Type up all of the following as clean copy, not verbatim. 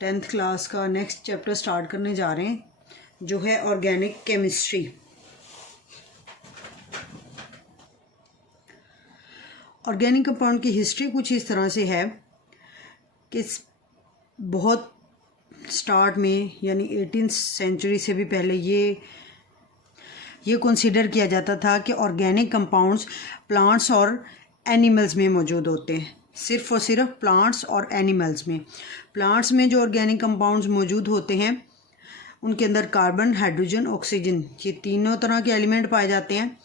10th class का next chapter start करने जा रहे हैं जो है ऑर्गेनिक केमिस्ट्री। ऑर्गेनिक कंपाउंड की हिस्ट्री कुछ इस तरह से है कि बहुत स्टार्ट में यानी 18th सेंचुरी से भी पहले ये कंसीडर किया जाता था कि ऑर्गेनिक कंपाउंड्स प्लांट्स और एनिमल्स में मौजूद होते हैं, सिर्फ और सिर्फ प्लांट्स और एनिमल्स में। प्लांट्स में जो ऑर्गेनिक कंपाउंड्स मौजूद होते हैं उनके अंदर कार्बन, हाइड्रोजन, ऑक्सीजन ये तीनों तरह के एलिमेंट पाए जाते हैं,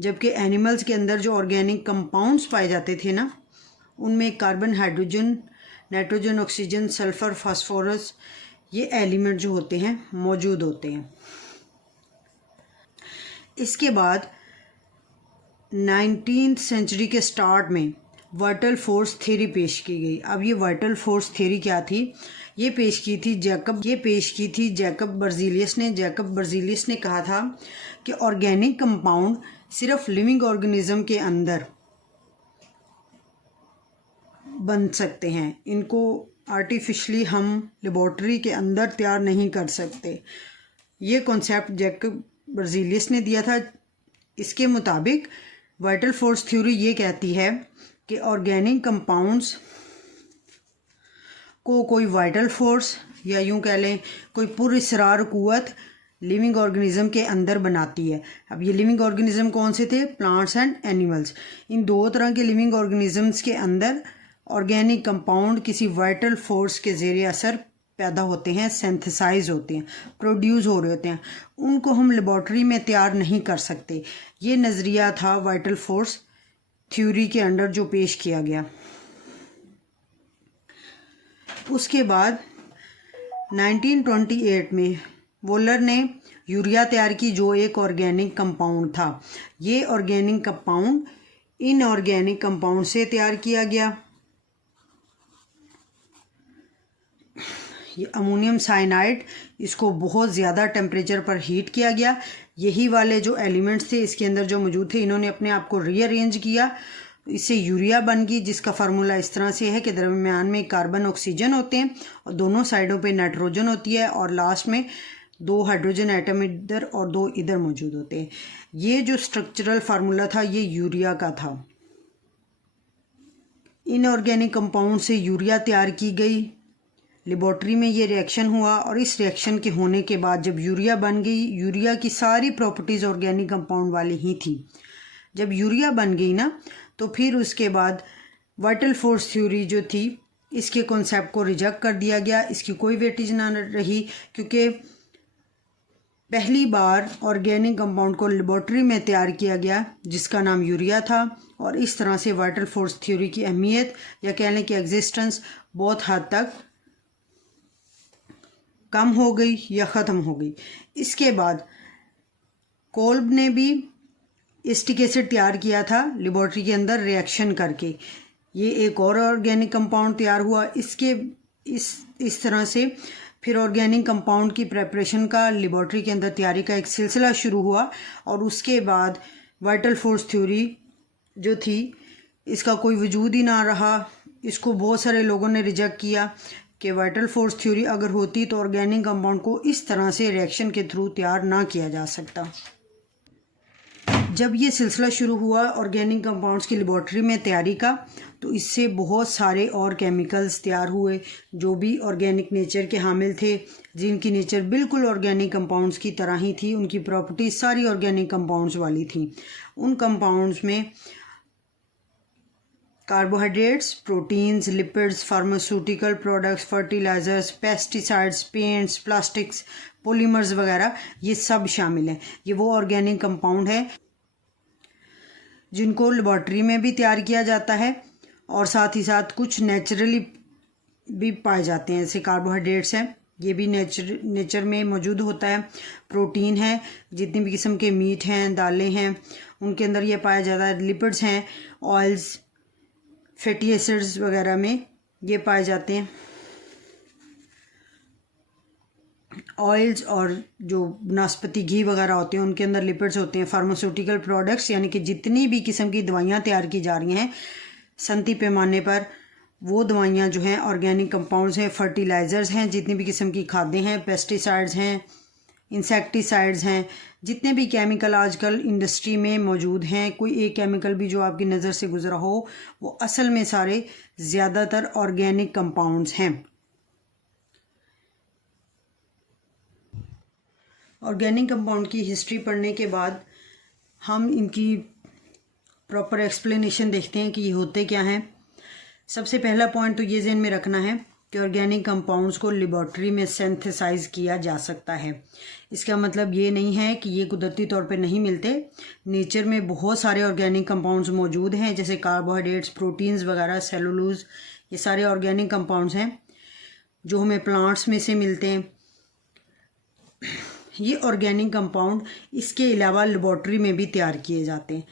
जबकि एनिमल्स के अंदर जो ऑर्गेनिक कंपाउंड्स पाए जाते थे ना उनमें carbon, hydrogen, nitrogen, oxygen, sulphur, phosphorus ये एलिमेंट जो होते हैं मौजूद होते हैं। इसके बाद 19th सेंचुरी के स्टार्ट में वाइटल फोर्स थ्योरी पेश की गई। अब ये वाइटल फोर्स थ्योरी क्या थी? ये पेश की थी जैकब बर्जीलियस ने। जैकब बर्जीलियस ने कहा था कि ऑर्गेनिक कंपाउंड सिर्फ लिविंग ऑर्गेनिज्म के अंदर बन सकते हैं, इनको आर्टिफिशली हम लेबॉर्ट्री के अंदर तैयार नहीं कर सकते। ये कॉन्सेप्ट जैकब बर्जीलियस ने दिया था। इसके मुताबिक वाइटल फोर्स थ्योरी ये कहती है कि ऑर्गेनिक कंपाउंड्स को कोई वाइटल फोर्स या यूं कह लें कोई पुरअसरार क़ुव्वत लिविंग ऑर्गेनिज्म के अंदर बनाती है। अब ये लिविंग ऑर्गेनिज्म कौन से थे? Plants and animals. इन दो तरह के लिविंग ऑर्गेनिजम्स के अंदर ऑर्गेनिक कंपाउंड किसी वाइटल फोर्स के ज़रिए असर पैदा होते हैं, सिंथेसाइज होते हैं, प्रोड्यूस हो रहे होते हैं। उनको हम लेबॉर्ट्री में तैयार नहीं कर सकते। ये नज़रिया था वाइटल फोर्स थ्योरी के अंडर जो पेश किया गया। उसके बाद 1928 में वोलर ने यूरिया तैयार की जो एक ऑर्गेनिक कंपाउंड था। ये ऑर्गेनिक कंपाउंड इनऑर्गेनिक कंपाउंड से तैयार किया गया। ये अमोनियम साइनाइड, इसको बहुत ज़्यादा टेम्परेचर पर हीट किया गया। यही वाले जो एलिमेंट्स थे इसके अंदर जो मौजूद थे इन्होंने अपने आप को रीअरेंज किया, इससे यूरिया बन गई, जिसका फार्मूला इस तरह से है कि दरमियान में कार्बन, ऑक्सीजन होते हैं और दोनों साइडों पे नाइट्रोजन होती है और लास्ट में 2 हाइड्रोजन एटम इधर और 2 इधर मौजूद होते हैं। ये जो स्ट्रक्चरल फार्मूला था ये यूरिया का था। इनऑर्गेनिक कंपाउंड से यूरिया तैयार की गई। लेबॉर्ट्री में ये रिएक्शन हुआ और इस रिएक्शन के होने के बाद जब यूरिया बन गई, यूरिया की सारी प्रॉपर्टीज़ ऑर्गेनिक कंपाउंड वाली ही थी। जब यूरिया बन गई ना तो फिर उसके बाद वाइटल फोर्स थ्योरी जो थी इसके कॉन्सेप्ट को रिजेक्ट कर दिया गया। इसकी कोई वेटेज ना रही क्योंकि पहली बार ऑर्गेनिक कंपाउंड को लेबॉर्ट्री में तैयार किया गया जिसका नाम यूरिया था। और इस तरह से वाइटल फोर्स थ्योरी की अहमियत या कह लें कि एग्जिस्टेंस बहुत हद तक कम हो गई या ख़त्म हो गई। इसके बाद कोल्ब ने भी एसिटिक एसिड तैयार किया था लेबॉर्ट्री के अंदर रिएक्शन करके। ये एक और ऑर्गेनिक कंपाउंड तैयार हुआ। इस तरह से फिर ऑर्गेनिक कंपाउंड की प्रेपरेशन का लेबॉर्ट्री के अंदर तैयारी का एक सिलसिला शुरू हुआ। और उसके बाद वाइटल फोर्स थ्योरी जो थी इसका कोई वजूद ही ना रहा। इसको बहुत सारे लोगों ने रिजेक्ट किया कि वाइटल फोर्स थ्योरी अगर होती तो ऑर्गेनिक कंपाउंड को इस तरह से रिएक्शन के थ्रू तैयार ना किया जा सकता। जब ये सिलसिला शुरू हुआ ऑर्गेनिक कंपाउंड्स की लेबॉर्ट्री में तैयारी का तो इससे बहुत सारे और केमिकल्स तैयार हुए जो भी ऑर्गेनिक नेचर के हामिल थे, जिनकी नेचर बिल्कुल ऑर्गेनिक कंपाउंड्स की तरह ही थी। उनकी प्रॉपर्टीज सारी ऑर्गेनिक कंपाउंड्स वाली थी। उन कंपाउंड्स में carbohydrates, proteins, lipids, pharmaceutical products, fertilizers, pesticides, paints, plastics, polymers वगैरह ये सब शामिल हैं। ये वो ऑर्गेनिक कंपाउंड है जिनको लेबॉर्ट्री में भी तैयार किया जाता है और साथ ही साथ कुछ नेचुरली भी पाए जाते हैं। जैसे कार्बोहाइड्रेट्स हैं, ये भी नेचर में मौजूद होता है। प्रोटीन है, जितनी भी किस्म के मीट हैं, दालें हैं, उनके अंदर ये पाया जाता है। लिपिड्स हैं, ऑयल्स, फैटी एसिड्स वगैरह में ये पाए जाते हैं। ऑयल्स और जो नाशपाती घी वगैरह होते हैं उनके अंदर लिपिड्स होते हैं। फार्मास्यूटिकल प्रोडक्ट्स यानी कि जितनी भी किस्म की दवाइयाँ तैयार की जा रही हैं सनती पैमाने पर वो दवाइयाँ जो हैं ऑर्गेनिक कंपाउंड्स हैं, फर्टिलाइज़र्स हैं, जितनी भी किस्म की खादें हैं, पेस्टिसाइड्स हैं, इंसेक्टिसाइड्स हैं, जितने भी केमिकल आजकल इंडस्ट्री में मौजूद हैं, कोई एक केमिकल भी जो आपकी नज़र से गुजरा हो, वो असल में सारे ज़्यादातर ऑर्गेनिक कंपाउंड्स हैं। ऑर्गेनिक कंपाउंड की हिस्ट्री पढ़ने के बाद हम इनकी प्रॉपर एक्सप्लेनेशन देखते हैं कि ये होते क्या हैं। सबसे पहला पॉइंट तो ये ज़हन में रखना है कि ऑर्गेनिक कंपाउंड्स को लेबॉर्ट्री में सिंथेसाइज किया जा सकता है। इसका मतलब ये नहीं है कि ये कुदरती तौर पे नहीं मिलते। नेचर में बहुत सारे ऑर्गेनिक कंपाउंड्स मौजूद हैं, जैसे कार्बोहाइड्रेट्स, प्रोटीन्स वगैरह, सेलुलोज, ये सारे ऑर्गेनिक कंपाउंड्स हैं जो हमें प्लांट्स में से मिलते हैं। ये ऑर्गेनिक कंपाउंड इसके अलावा लेबॉर्ट्री में भी तैयार किए जाते हैं।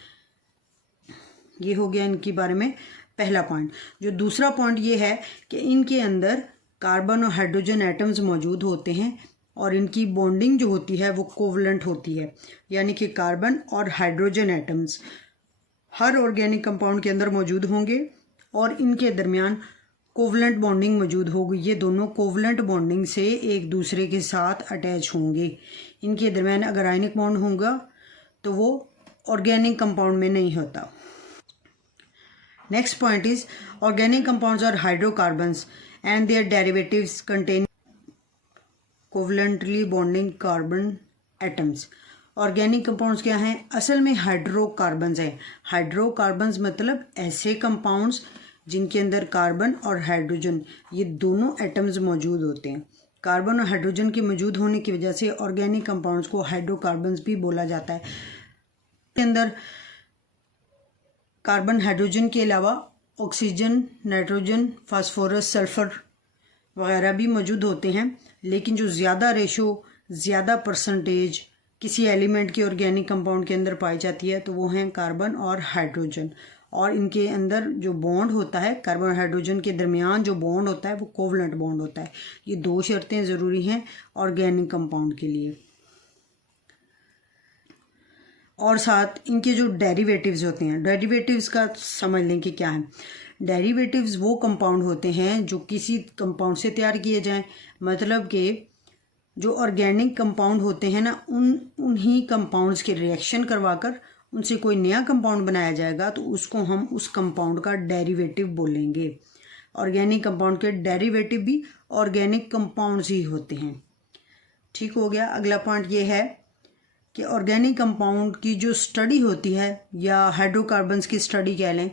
ये हो गया इनके बारे में पहला पॉइंट। जो दूसरा पॉइंट ये है कि इनके अंदर कार्बन और हाइड्रोजन एटम्स मौजूद होते हैं और इनकी बॉन्डिंग जो होती है वो कोवलेंट होती है, यानी कि कार्बन और हाइड्रोजन एटम्स हर ऑर्गेनिक कंपाउंड के अंदर मौजूद होंगे और इनके दरमियान कोवलेंट बॉन्डिंग मौजूद होगी। ये दोनों कोवलेंट बॉन्डिंग से एक दूसरे के साथ अटैच होंगे। इनके दरमियान अगर आयनिक बॉन्ड होगा तो वो ऑर्गेनिक कंपाउंड में नहीं होता। Next point is organic compounds are hydrocarbons and their derivatives contain covalently bonding carbon atoms. Organic compounds क्या हैं? असल में हाइड्रोकार्बन्स हैं। हाइड्रोकार्बन्स मतलब ऐसे कंपाउंड्स जिनके अंदर कार्बन और हाइड्रोजन ये दोनों एटम्स मौजूद होते हैं। कार्बन और हाइड्रोजन के मौजूद होने की वजह से ऑर्गेनिक कंपाउंड्स को हाइड्रोकार्बन्स भी बोला जाता है। के अंदर कार्बन हाइड्रोजन के अलावा ऑक्सीजन, नाइट्रोजन, फास्फोरस, सल्फ़र वगैरह भी मौजूद होते हैं, लेकिन जो ज़्यादा रेशो, ज़्यादा परसेंटेज किसी एलिमेंट की ऑर्गेनिक कंपाउंड के अंदर पाई जाती है तो वो हैं कार्बन और हाइड्रोजन। और इनके अंदर जो बॉन्ड होता है, कार्बन और हाइड्रोजन के दरमियान जो बॉन्ड होता है वो कोवलेंट बॉन्ड होता है। ये दो शर्तें ज़रूरी हैं ऑर्गेनिक कंपाउंड के लिए। और साथ इनके जो डेरिवेटिव्स होते हैं, डेरिवेटिव्स का समझ लें कि क्या है। डेरिवेटिव्स वो कंपाउंड होते हैं जो किसी कंपाउंड से तैयार किए जाएं, मतलब कि जो ऑर्गेनिक कंपाउंड होते हैं ना, उन्हीं कंपाउंड्स के रिएक्शन करवाकर उनसे कोई नया कंपाउंड बनाया जाएगा तो उसको हम उस कंपाउंड का डेरिवेटिव बोलेंगे। ऑर्गेनिक कंपाउंड के डेरिवेटिव भी ऑर्गेनिक कंपाउंड्स ही होते हैं। ठीक हो गया। अगला पॉइंट ये है कि ऑर्गेनिक कंपाउंड की जो स्टडी होती है, या हाइड्रोकार्बन्स की स्टडी कह लें,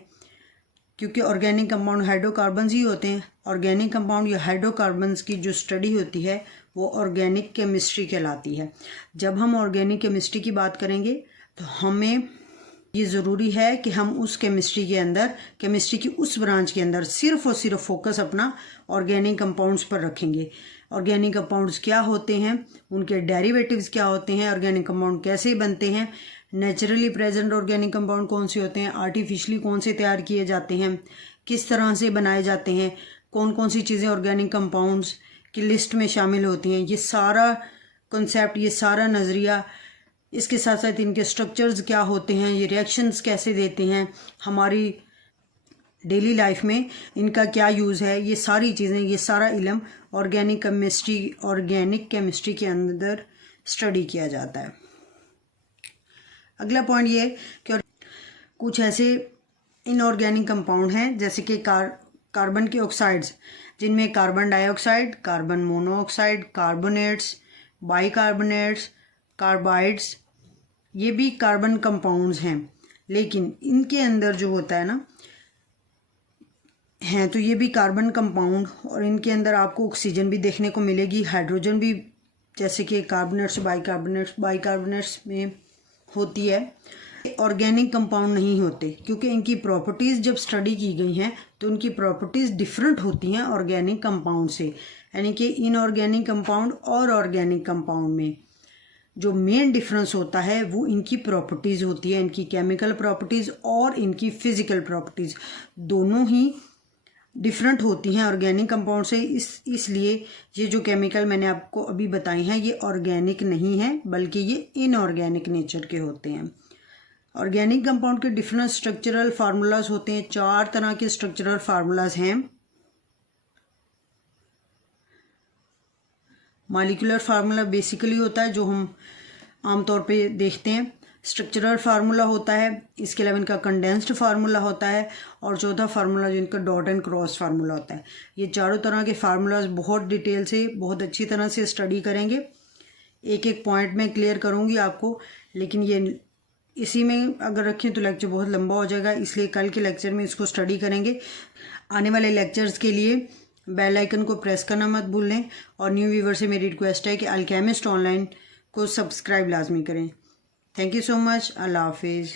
क्योंकि ऑर्गेनिक कंपाउंड हाइड्रोकार्बन्स ही होते हैं। ऑर्गेनिक कंपाउंड या हाइड्रोकार्बन्स की जो स्टडी होती है वो ऑर्गेनिक केमिस्ट्री कहलाती है। जब हम ऑर्गेनिक केमिस्ट्री की बात करेंगे तो हमें ये ज़रूरी है कि हम उस केमिस्ट्री के अंदर, केमिस्ट्री की उस ब्रांच के अंदर सिर्फ़ और सिर्फ फोकस अपना ऑर्गेनिक कंपाउंड्स पर रखेंगे। ऑर्गेनिक कंपाउंड्स क्या होते हैं, उनके डेरिवेटिव्स क्या होते हैं, ऑर्गेनिक कंपाउंड कैसे बनते हैं, नेचुरली प्रेजेंट ऑर्गेनिक कंपाउंड कौन से होते हैं, आर्टिफिशियली कौन से तैयार किए जाते हैं, किस तरह से बनाए जाते हैं, कौन कौन सी चीज़ें ऑर्गेनिक कंपाउंड्स की लिस्ट में शामिल होती हैं, ये सारा कॉन्सेप्ट, ये सारा नज़रिया, इसके साथ साथ इनके स्ट्रक्चर्स क्या होते हैं, ये रिएक्शंस कैसे देते हैं, हमारी डेली लाइफ में इनका क्या यूज़ है, ये सारी चीज़ें, ये सारा इल्म ऑर्गेनिक केमिस्ट्री के अंदर स्टडी किया जाता है। अगला पॉइंट ये कि कुछ ऐसे इनऑर्गेनिक कंपाउंड हैं जैसे कि कार्बन के ऑक्साइड्स, जिनमें carbon dioxide, carbon monoxide, carbonates, bicarbonates, carbides, ये भी कार्बन कंपाउंड्स हैं। लेकिन इनके अंदर जो होता है ना, हैं तो ये भी कार्बन कंपाउंड, और इनके अंदर आपको ऑक्सीजन भी देखने को मिलेगी, हाइड्रोजन भी, जैसे कि कार्बोनेट्स, बाइकार्बोनेट्स में होती है। ऑर्गेनिक कंपाउंड नहीं होते क्योंकि इनकी प्रॉपर्टीज़ जब स्टडी की गई हैं तो उनकी प्रॉपर्टीज़ डिफरेंट होती हैं ऑर्गेनिक कंपाउंड से। यानी कि इनऑर्गेनिक कंपाउंड और ऑर्गेनिक कंपाउंड में जो मेन डिफरेंस होता है वो इनकी प्रॉपर्टीज़ होती है, इनकी केमिकल प्रॉपर्टीज़ और इनकी फिज़िकल प्रॉपर्टीज़ दोनों ही डिफरेंट होती हैं ऑर्गेनिक कंपाउंड से। इसलिए ये जो केमिकल मैंने आपको अभी बताए हैं ये ऑर्गेनिक नहीं है, बल्कि ये इनऑर्गेनिक नेचर के होते हैं। ऑर्गेनिक कंपाउंड के डिफरेंट स्ट्रक्चरल फार्मूलाज होते हैं। 4 तरह के स्ट्रक्चरल फार्मूलाज हैं। मॉलिक्यूलर फार्मूला बेसिकली होता है जो हम आमतौर पे देखते हैं। स्ट्रक्चरल फार्मूला होता है, इसके अलावा इनका कंडेंस्ड फार्मूला होता है, और चौथा फार्मूला जो इनका डॉट एंड क्रॉस फार्मूला होता है। ये चारों तरह के फार्मूलाज बहुत डिटेल से, बहुत अच्छी तरह से स्टडी करेंगे। एक एक पॉइंट में क्लियर करूँगी आपको, लेकिन ये इसी में अगर रखें तो लेक्चर बहुत लंबा हो जाएगा, इसलिए कल के लेक्चर में इसको स्टडी करेंगे। आने वाले लेक्चर्स के लिए बेल आइकन को प्रेस करना मत भूलें, और न्यू व्यूवर से मेरी रिक्वेस्ट है कि अल्केमिस्ट ऑनलाइन को सब्सक्राइब लाजमी करें। Thank you so much. Allah हाफिज़।